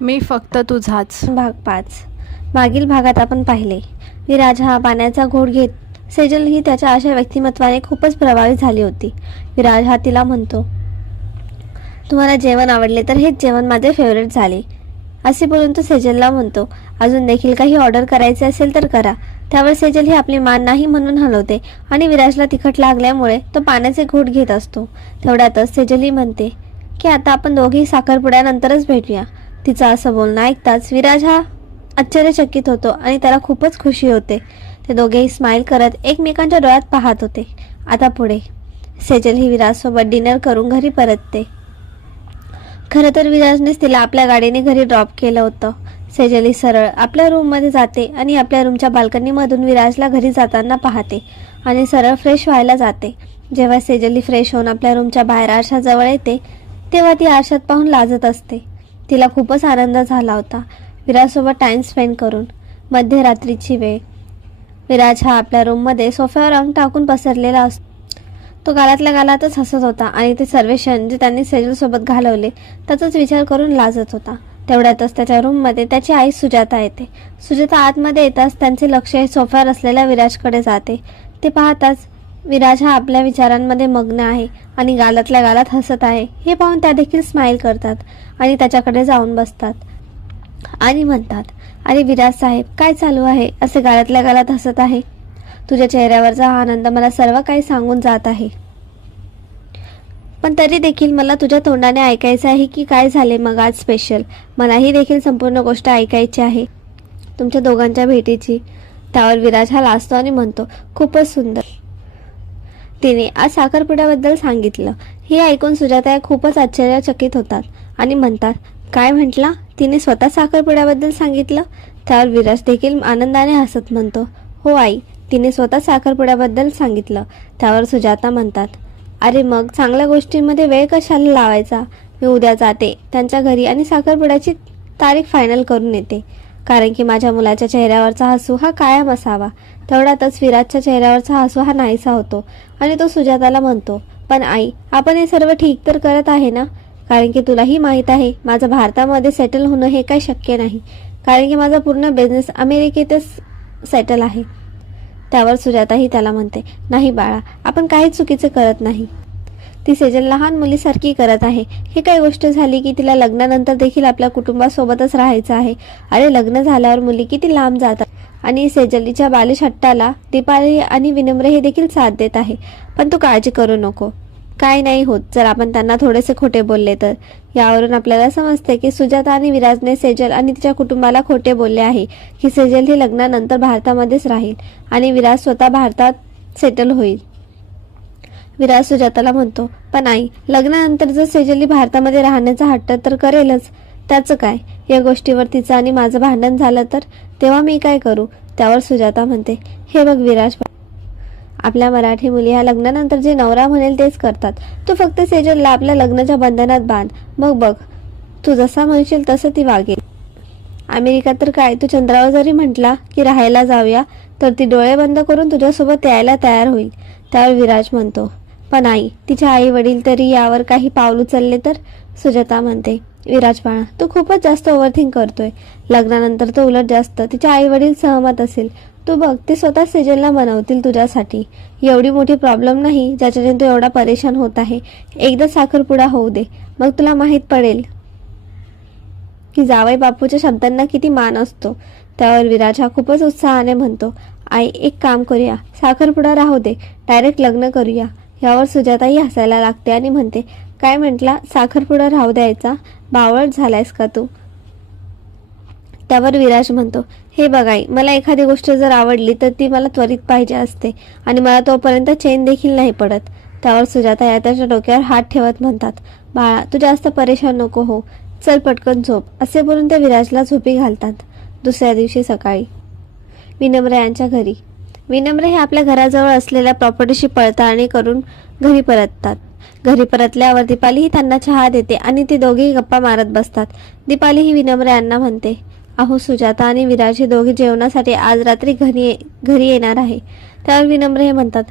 मी फक्त तुझाच. भाग पाच. मागील भागात आपण पाहिले. विराज हा पाण्याचा घोट घेत सेजल ही त्याच्या अशा व्यक्तिमत्वाने खूपच प्रभावित झाली होती. विराज हा तिला म्हणतो तुम्हाला जेवण आवडले तर हेच जेवण माझे फेवरेट झाले. असे बोलून तो सेजलला म्हणतो अजून देखील काही ऑर्डर करायचे असेल तर करा. त्यावर सेजल ही आपली मान नाही म्हणून हलवते आणि विराजला तिखट लागल्यामुळे तो पाण्याचे घोट घेत असतो. तेवढ्यातच सेजल ही म्हणते की आता आपण दोघेही साखरपुड्यानंतरच भेटूया. तिचं असं बोलणं ऐकताच विराज हा आश्चर्यचकित होतो आणि त्याला खूपच खुशी होते. ते दोघेही स्माईल करत एकमेकांच्या डोळ्यात पाहत होते. आता पुढे. सेजल ही विराजसोबत डिनर करून घरी परतते. खरं तर विराजनेच तिला आपल्या गाडीने घरी ड्रॉप केलं होतं. सेजल ही सरळ आपल्या रूममध्ये जाते आणि आपल्या रूमच्या बाल्कनीमधून विराजला घरी जाताना पाहते आणि सरळ फ्रेश व्हायला जाते. जेव्हा सेजली फ्रेश होऊन आपल्या रूमच्या बाहेर आरशाजवळ येते तेव्हा ती आरशात पाहून लाजत असते. तिला खूपच आनंद झाला होता. विराजसोबत टाईम स्पेंड करून मध्यरात्रीची वेळ. विराज हा आपल्या रूममध्ये सोफ्यावर अंग टाकून पसरलेला असतो तो गालातल्या गालातच हसत होता आणि ते सर्व क्षण जे त्यांनी सेजलसोबत घालवले त्याचाच विचार करून लाजत होता. तेवढ्यातच त्याच्या रूममध्ये त्याची आई सुजाता येते. सुजाता आतमध्ये येताच त्यांचे लक्ष हे सोफ्यावर असलेल्या विराजकडे जाते. ते पाहताच विराज हा आपल्या विचारांमध्ये मग्न आहे आणि गालातल्या गालात हसत आहे. हे पाहून त्या देखील स्माईल करतात आणि त्याच्याकडे जाऊन बसतात. आणि म्हणतात अरे विराज साहेब काय चालू आहे? असे गालातल्या गालात हसत आहे. तुझ्या चेहऱ्यावरचा हा आनंद मला सर्व काही सांगून जात आहे. पण तरी देखील मला तुझ्या तोंडाने ऐकायचं आहे की काय झाले मग आज स्पेशल मलाही देखील संपूर्ण गोष्ट ऐकायची आहे. तुमच्या दोघांच्या भेटीची. त्यावर विराज हा लाजतो आणि म्हणतो खूपच सुंदर. तिने आज साखरपुड्याबद्दल सांगितलं. हे ऐकून सुजाता या खूपच आश्चर्यचकित होतात आणि म्हणतात काय म्हटला? तिने स्वतः साखरपुड्याबद्दल सांगितलं? त्यावर विराज देखील आनंदाने हसत म्हणतो हो आई तिने स्वतः साखरपुड्याबद्दल सांगितलं. त्यावर सुजाता म्हणतात अरे मग चांगल्या गोष्टींमध्ये वेळ कशाला लावायचा? मी उद्या जाते त्यांच्या घरी आणि साखरपुड्याची तारीख फायनल करून येते. कारण की माझ्या मुलाच्या चेहऱ्यावरचा हसू हा कायम असावा. तेवढ्यातच विराजच्या चेहऱ्यावरचा हसू हा नाहीसा होतो आणि तो सुजाताला म्हणतो पण आई आपण हे सर्व ठीक तर करत आहे ना? कारण की तुलाही माहीत आहे माझं भारतामध्ये सेटल होणं हे काही शक्य नाही. कारण की माझा पूर्ण बिझनेस अमेरिकेतच सेटल आहे. त्यावर सुजाताही त्याला म्हणते नाही बाळा आपण काहीच चुकीचं करत नाही. ती सेजल लहान मुलीसारखी करत आहे. ही काय गोष्ट झाली की तिला लग्नानंतर देखील आपल्या कुटुंबासोबतच राहायचं आहे. अरे लग्न झाल्यावर मुली किती लांब जातात. आणि सेजलीच्या बालिश हट्टाला दीपाली आणि विनम्र हे देखील साथ देत आहे. पण तू काळजी करू नको. काय नाही होत. जर आपण त्यांना थोडेसे खोटे बोलले तर. यावरून आपल्याला समजते की सुजाता आणि विराजने सेजल आणि तिच्या कुटुंबाला खोटे बोलले आहे. की सेजल ही लग्नानंतर भारतामध्येच राहील आणि विराज स्वतः भारतात सेटल होईल. विराज सुजाताला म्हणतो पण आई लग्नानंतर जर सेजली भारतामध्ये राहण्याचा हट्ट तर करेलच. त्याचं काय? या गोष्टीवर तिचं आणि माझं भांडण झालं तर? तेव्हा मी काय करू? त्यावर सुजाता म्हणते हे बघ विराज आपल्या मराठी मुली ह्या लग्नानंतर जे नवरा म्हणेल तेच करतात. तू फक्त सेजलला आपल्या लग्नाच्या बंधनात बांध. मग बघ तू जसा म्हणशील तसं ती वागेल. अमेरिका तर काय? तू चंद्रावर जरी म्हटला की राहायला जाऊया तर ती डोळे बंद करून तुझ्यासोबत यायला तयार होईल. त्यावर विराज म्हणतो पण आई तिच्या आई वडील तरी यावर काही पाऊल उचलले तर? सुजाता म्हणते विराज बाळा तू खूपच जास्त ओव्हरथिंक करतोय. लग्नानंतर तो उलट जास्त तिच्या आई वडील सहमत असेल. तू बघ ते स्वतः सेजलला बनवतील तुझ्यासाठी. एवढी मोठी प्रॉब्लेम नाही ज्याच्याने तू एवढा परेशान होत आहे. एकदा साखरपुडा होऊ दे. मग तुला माहीत पडेल की जावई बापूच्या शब्दांना किती मान असतो. त्यावर विराज हा खूपच उत्साहाने म्हणतो आई एक काम करूया. साखरपुडा राहू दे. डायरेक्ट लग्न करूया. यावर सुजाताही हसायला लागते आणि म्हणते काय म्हटला? साखरपुडा राहू द्यायचा? बावळ झालायस का तू? त्यावर विराज म्हणतो हे बघाई मला एखादी गोष्ट जर आवडली तर ती मला त्वरित पाहिजे असते आणि मला तोपर्यंत चेन देखील नाही पडत. त्यावर सुजाता या त्याच्या डोक्यावर हात ठेवत म्हणतात बाळा तू जास्त परेशान नको हो. चल पटकन झोप. असे बोलून त्या विराजला झोपी घालतात दुसऱ्या दिवशी सकाळी. विनम्र यांच्या घरी. विनम्र हे आपल्या घराजवळ असलेल्या प्रॉपर्टीशी पडताळणी करून घरी परततात. घरी परतल्यावर दीपालीही त्यांना चहा देते आणि ते दोघेही गप्पा मारत बसतात. दीपाली ही विनम्र यांना म्हणते अहो सुजाता आणि विराज हे दोघे जेवणासाठी आज रात्री घरी घरी येणार आहे. त्यावर विनम्र हे म्हणतात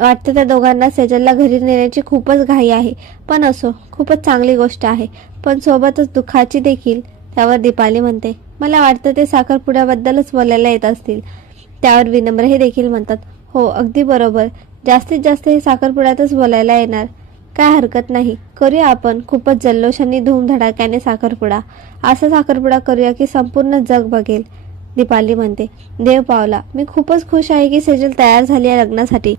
वाटतं त्या दोघांना सेजलला घरी नेण्याची खूपच घाई आहे. पण असो खूपच चांगली गोष्ट आहे. पण सोबतच दुःखाची देखील. त्यावर दीपाली म्हणते मला वाटतं ते साखरपुड्याबद्दलच बोलायला येत असतील. त्यावर विनम्र हे देखील म्हणतात हो अगदी बरोबर. जास्तीत जास्त हे साखरपुड्यातच बोलायला येणार. काय हरकत नाही. करूया आपण. खूपच जल्लोषांनी धूमधडाक्याने साखरपुडा. असा साखरपुडा करूया की संपूर्ण जग बघेल. दीपाली म्हणते देव पावला. मी खूपच खुश आहे की सेजल तयार झाली आहे लग्नासाठी.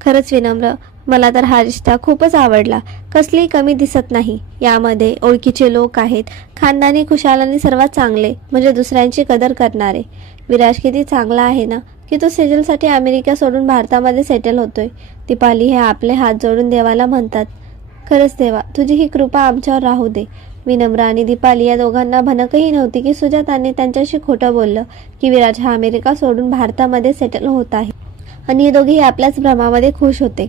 खरंच विनम्र. मला तर हा रिश्ता खूपच आवडला. कसलीही कमी दिसत नाही. यामध्ये ओळखीचे लोक आहेत. खानदानी खुशाल आणि सर्वात चांगले म्हणजे दुसऱ्यांची कदर करणारे. विराज किती चांगला आहे ना? की तो सेजलसाठी अमेरिका सोडून भारतामध्ये सेटल होतोय? दीपाली हे आपले हात जोडून देवाला म्हणतात. खरंच देवा तुझी ही कृपा आमच्यावर राहू दे. विनम्र आणि दीपाली या दोघांना भनकही नव्हती की सुजाताने त्यांच्याशी खोटं बोललं की विराज हा अमेरिका सोडून भारतामध्ये सेटल होत आहे. आणि हे दोघेही आपल्याच भ्रमामध्ये खुश होते.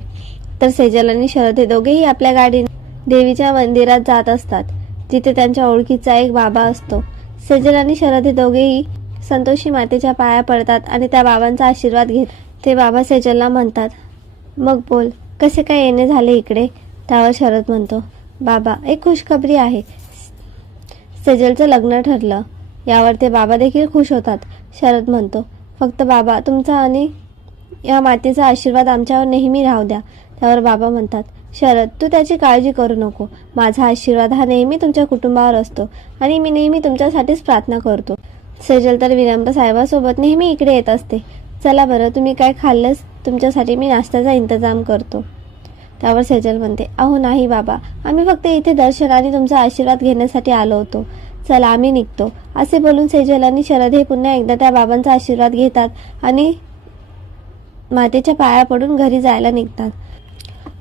तर सेजल आणि शरद हे दोघेही आपल्या गाडीने देवीच्या मंदिरात जात असतात. जिथे त्यांच्या ओळखीचा एक बाबा असतो. सेजल आणि शरद हे दोघेही संतोषी मातेच्या पाया पडतात आणि त्या बाबांचा आशीर्वाद घेत ते बाबा सेजलला म्हणतात मग बोल कसे काय येणे झाले इकडे? त्यावर शरद म्हणतो बाबा एक खुशखबरी आहे. सेजलचं लग्न ठरलं. यावर ते बाबा देखील खुश होतात. शरद म्हणतो फक्त बाबा तुमचा आणि या मातेचा आशीर्वाद आमच्यावर नेहमी राहू द्या. त्यावर बाबा म्हणतात शरद तू त्याची काळजी करू नको. माझा आशीर्वाद हा नेहमी तुमच्या कुटुंबावर असतो आणि मी नेहमी तुमच्यासाठीच प्रार्थना करतो. सेजल तर विनम्र साहेबासोबत नेहमी इकडे येत असते. चला बरं तुम्ही काय खाल्लंच तुमच्यासाठी मी नाश्त्याचा इंतजाम करतो. त्यावर सेजल म्हणते अहो नाही बाबा. आम्ही फक्त इथे दर्शन आणि तुमचा आशीर्वाद घेण्यासाठी आलो होतो. चला आम्ही निघतो. असे बोलून सेजल आणि शरद हे पुन्हा एकदा त्या बाबांचा आशीर्वाद घेतात आणि मातेच्या पाया पडून घरी जायला निघतात.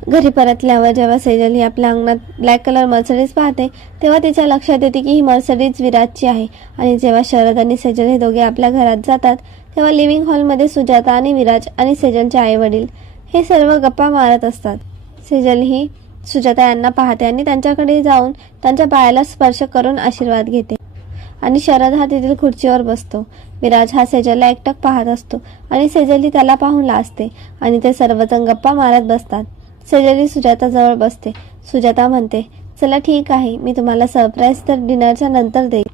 घरी परतल्यावर जेव्हा सेजल ही आपल्या अंगणात ब्लॅक कलर मर्सडीज पाहते तेव्हा तिच्या लक्षात येते की ही मर्सडीज विराजची आहे. आणि जेव्हा शरद आणि सेजल हे दोघे आपल्या घरात जातात तेव्हा लिव्हिंग हॉलमध्ये सुजाता आणि विराज आणि सेजलचे आई वडील हे सर्व गप्पा मारत असतात. सेजल ही सुजाता यांना पाहते आणि त्यांच्याकडे जाऊन त्यांच्या पायाला स्पर्श करून आशीर्वाद घेते. आणि शरद हा तेथील खुर्चीवर बसतो. विराज हा सेजलला एकटक पाहत असतो आणि सेजल ही त्याला पाहून लाजते आणि ते सर्वजण गप्पा मारत बसतात. सेजल सुजाताजवळ सुजाता जवळ बसते. सुजाता म्हणते चला ठीक आहे मी तुम्हाला सरप्राईज तर डिनरच्या नंतर देईन.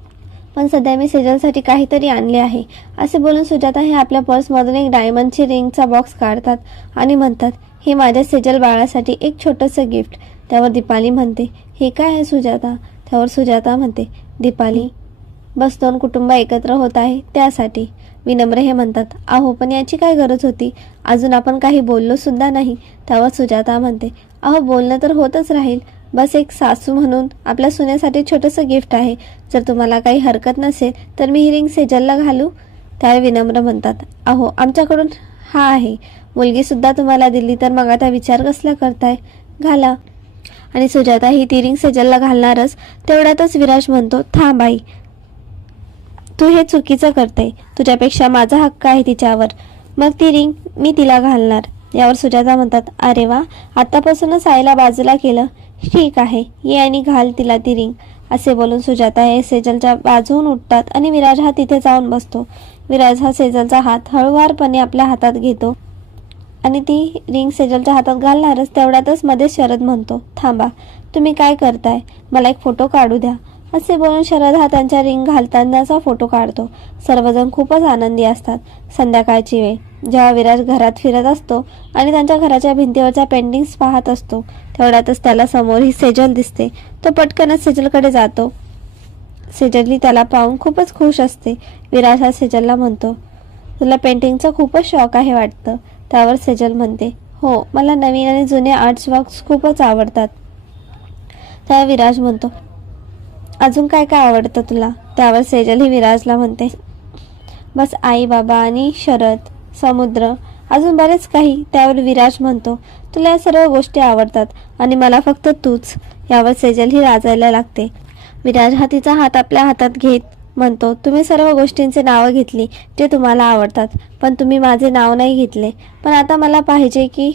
पण सध्या मी सेजलसाठी काहीतरी आणले आहे. असे बोलून सुजाता हे आपल्या पर्समधून एक डायमंडची रिंगचा बॉक्स काढतात आणि म्हणतात हे माझ्या सेजल बाळासाठी एक छोटंसं गिफ्ट त्यावर दीपाली म्हणते हे काय आहे सुजाता? त्यावर सुजाता म्हणते दीपाली बस दोन कुटुंब एकत्र होत आहे त्यासाठी. विनम्र हे म्हणतात अहो पण याची काय गरज होती? अजून आपण काही बोललो सुद्धा नाही. त्यावर सुजाता म्हणते अहो बोलणं तर होतच राहील. बस एक सासू म्हणून आपल्या सुनेसाठी छोटंसं गिफ्ट आहे. जर तुम्हाला काही हरकत नसेल तर मी ही रिंग सेजलला घालू. त्यावर विनम्र म्हणतात अहो आमच्याकडून हा आहे. मुलगीसुद्धा तुम्हाला दिली तर मग आता विचार कसला करताय? घाला. आणि सुजाता ही ती रिंग सेजलला घालणारच. तेवढ्यातच विराज म्हणतो थांब आई. तू हे चुकीचं करते. तुझ्यापेक्षा माझा हक्क आहे तिच्यावर. मग ती रिंग मी तिला घालणार. यावर सुजाता म्हणतात अरे वा आतापासूनच आईला बाजूला केलं. ठीक आहे ये आणि घाल तिला ती रिंग. असे बोलून सुजाता हे सेजलच्या बाजून उठतात आणि विराज हा तिथे जाऊन बसतो. विराज हा सेजलचा हात हळूवारपणे आपल्या हातात घेतो आणि ती रिंग सेजलच्या हातात घालणारच तेवढ्यातच मध्ये शरद म्हणतो थांबा तुम्ही काय करताय? मला एक फोटो काढू द्या. असे बोलून शरद हा त्यांच्या रिंग घालतानाचा फोटो काढतो. सर्वजण खूपच आनंदी असतात. संध्याकाळची वेळ. जेव्हा विराज घरात फिरत असतो आणि त्यांच्या घराच्या भिंतीवरच्या पेंटिंग्स पाहत असतो तेवढ्यातच त्याला समोर ही सेजल दिसते. तो पटकनच सेजलकडे जातो. सेजलली त्याला पाहून खूपच खुश असते. विराज हा सेजलला म्हणतो तुला पेंटिंगचा खूपच शौक आहे वाटतं. त्यावर सेजल म्हणते हो मला नवीन आणि जुने आर्ट्स वर्क्स खूपच आवडतात. त्या विराज म्हणतो अजून काय काय आवडतं तुला? त्यावर सेजल ही विराजला म्हणते. बस आई बाबा आणि शरद समुद्र अजून बरेच काही त्यावर विराज म्हणतो. तुला या सर्व गोष्टी आवडतात आणि मला फक्त तूच. यावर सेजल ही राजायला लागते. विराज हा तिचा हात आपल्या हातात घेत म्हणतो तुम्ही सर्व गोष्टींचे नावं घेतली जे तुम्हाला आवडतात पण तुम्ही माझे नाव नाही घेतले. पण आता मला पाहिजे की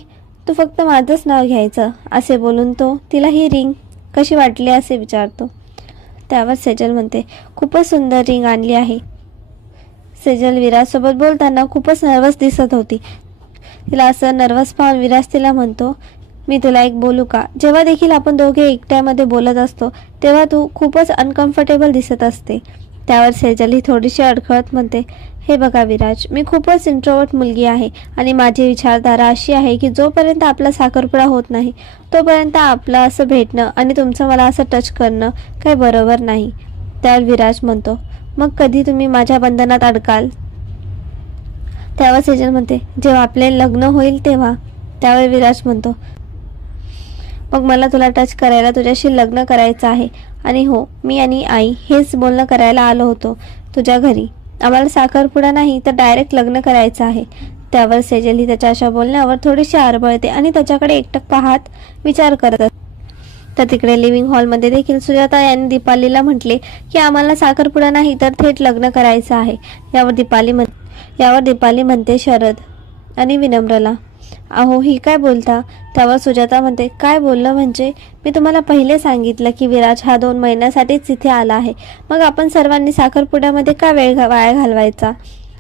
तू फक्त माझंच नाव घ्यायचं असे बोलून तो तिला ही रिंग कशी वाटली असे विचारतो. त्यावर सेजल म्हणते खूपच सुंदर रिंग आणली आहे. सेजल विराजसोबत बोलताना खूपच नर्वस दिसत होती. तिला असं नर्वस पाहून विराज तिला म्हणतो मी तुला एक बोलू का? जेव्हा देखील आपण दोघे एकट्यामध्ये बोलत असतो तेव्हा तू खूपच अनकम्फर्टेबल दिसत असते. त्यावर सेजल ही थोडीशी अडखळत म्हणते हे बघा विराज मी खूपच इंट्रोवर्ट मुलगी आहे आणि माझी विचारधारा अशी आहे की जोपर्यंत आपला साखरपुडा होत नाही तोपर्यंत आपलं असं भेटणं आणि तुमचं मला असं टच करणं काही बरोबर नाही. त्यावर विराज म्हणतो मग कधी तुम्ही माझ्या बंधनात अडकाल? त्यावर सेजल म्हणते जेव्हा आपले लग्न होईल तेव्हा. त्यावर विराज म्हणतो मग मला तुला टच करायला तुझ्याशी लग्न करायचं आहे. आणि हो मी आणि आई हेच बोलणं करायला आलो होतो तुझ्या घरी. आम्हाला साखरपुडा नाही तर डायरेक्ट लग्न करायचं आहे. त्यावर सेजल ही त्याच्या अशा बोलण्यावर थोडीशी आरबळते आणि त्याच्याकडे एकटक पाहत विचार करत तर तिकडे लिव्हिंग हॉलमध्ये देखील सुजाता यांनी दीपालीला म्हटले की आम्हाला साखरपुडा नाही तर थेट लग्न करायचं आहे. यावर दीपाली म्हण यावर दीपाली म्हणते शरद आणि विनम्रला अहो ही काय बोलता? त्यावर सुजाता म्हणते काय बोललं म्हणजे? मी तुम्हाला पहिले सांगितलं की विराज हा दोन महिन्यासाठीच इथे आला आहे. मग आपण सर्वांनी साखरपुड्यामध्ये का वेळ घा- वाया घालवायचा?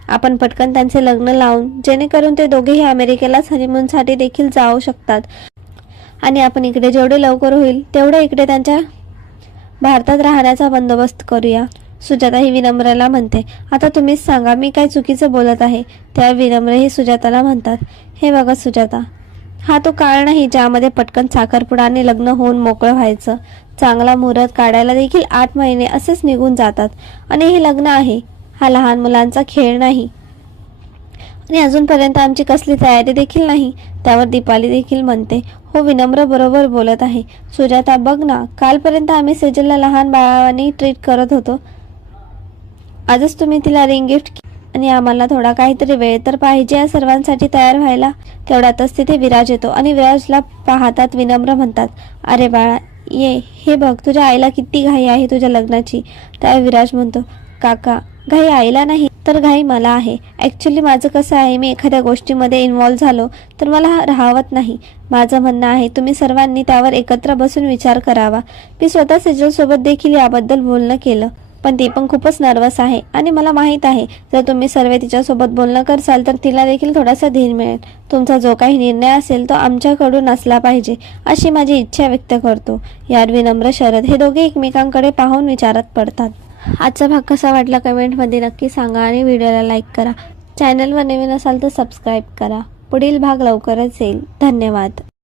आपण पटकन त्यांचे लग्न लावून जेणेकरून ते दोघेही अमेरिकेलाच हनीमूनसाठी देखील जाऊ शकतात. आणि आपण इकडे जेवढे लवकर होईल तेवढे इकडे त्यांच्या भारतात राहण्याचा बंदोबस्त करूया. सुजाता ही विनम्रला म्हणते आता तुम्हीच सांगा मी काय चुकीचं बोलत आहे? त्या विनम्र ही सुजाताला म्हणतात हे बघा सुजाता हा तो काळ नाही ज्यामध्ये पटकन साखरपुडा आणि लग्न होऊन मोकळं व्हायचं. चांगला मुहूर्त काढायला देखील आठ महिने असेच निघून जातात. आणि हे लग्न आहे. हा लहान मुलांचा खेळ नाही. आणि अजूनपर्यंत आमची कसली तयारी देखील नाही. त्यावर दीपाली देखील म्हणते हो विनम्र बरोबर बोलत आहे. सुजाता बघ ना कालपर्यंत आम्ही सेजलला लहान बाळावानी ट्रीट करत होतो. आजच तुम्ही तिला रिंग गिफ्ट आणि आम्हाला थोडा काहीतरी वेळ तर पाहिजे या सर्वांसाठी तयार व्हायला. तेवढ्यातच तिथे विराज येतो आणि विराजला पाहतात विनम्र म्हणतात अरे बाळा ये हे बघ तुझ्या आईला किती घाई आहे तुझ्या लग्नाची. त्या विराज म्हणतो काका घाई आईला नाही तर घाई मला आहे. ॲक्च्युली माझं कसं आहे मी एखाद्या गोष्टीमध्ये इन्वॉल्व्ह झालो तर मला राहावत नाही. माझं म्हणणं आहे तुम्ही सर्वांनी त्यावर एकत्र बसून विचार करावा. मी स्वतः सेजलसोबत देखील याबद्दल बोलणं केलं. पण ती पण खूपच नर्वस आहे. आणि मला माहीत आहे जर तुम्ही सर्व तिच्यासोबत बोलणं करसाल तर तिला देखील थोडासा धीर मिळेल. तुमचा जो काही निर्णय असेल तो आमच्याकडून असला पाहिजे अशी माझी इच्छा व्यक्त करतो. यार विनम्र शरद हे दोघे एकमेकांकडे पाहून विचारात पडतात. आजचा भाग कसा वाटला कमेंटमध्ये नक्की सांगा आणि व्हिडिओला लाईक करा. चॅनलवर नवीन असाल तर सबस्क्राईब करा. पुढील भाग लवकरच येईल. धन्यवाद.